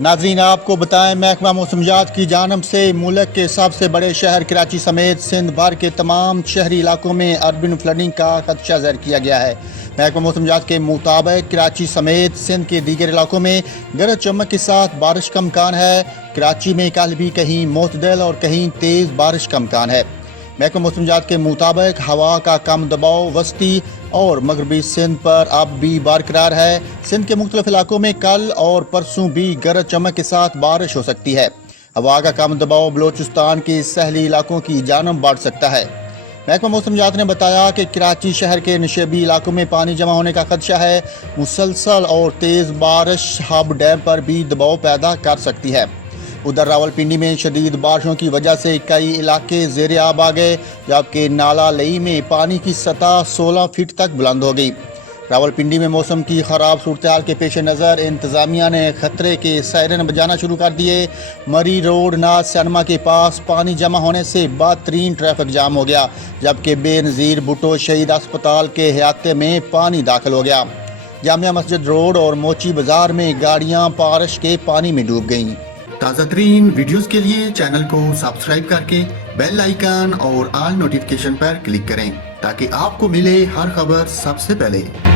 नाजरीन आपको बताएं, महकमा मौसमियात की जानब से मुल्क के सबसे बड़े शहर कराची समेत सिंध भर के तमाम शहरी इलाकों में अर्बन फ्लडिंग का खदशा ज़ाहिर किया गया है। महकमा मौसमियात के मुताबिक कराची समेत सिंध के दीगर इलाकों में गरज चमक के साथ बारिश का इम्कान है। कराची में कल भी कहीं मोतदल और कहीं तेज़ बारिश का इम्कान है। महकमा मौसमियात के मुताबिक हवा का कम दबाव वस्ती और मगरबी सिंध पर अब भी बरकरार है। सिंध के मुख्तलिफ इलाकों में कल और परसों भी गरज चमक के साथ बारिश हो सकती है। हवा का कम दबाव बलोचिस्तान के सहली इलाकों की जानब बढ़ सकता है। महकमा मौसमियात ने बताया कि कराची शहर के नशेबी इलाकों में पानी जमा होने का खदशा है। मुसलसल और तेज़ बारिश हब डैम पर भी दबाव पैदा कर सकती है। उधर रावलपिंडी में शदीद बारिशों की वजह से कई इलाके ज़ेर आब आ गए, जबकि नाला लई में पानी की सतह 16 फीट तक बुलंद हो गई। रावलपिंडी में मौसम की ख़राब सूरत हाल के पेश नज़र इंतज़ामिया ने खतरे के सायरन बजाना शुरू कर दिए। मरी रोड नाज सिनेमा के पास पानी जमा होने से बदतरीन ट्रैफिक जाम हो गया, जबकि बेनज़ीर भुट्टो शहीद अस्पताल के अहाते में पानी दाखिल हो गया। जामिया मस्जिद रोड और मोची बाजार में गाड़ियाँ बारिश के पानी में डूब गईं। ताज़ा तरीन वीडियोज़ के लिए चैनल को सब्सक्राइब करके बेल आइकन और ऑल नोटिफिकेशन पर क्लिक करें ताकि आपको मिले हर खबर सबसे पहले।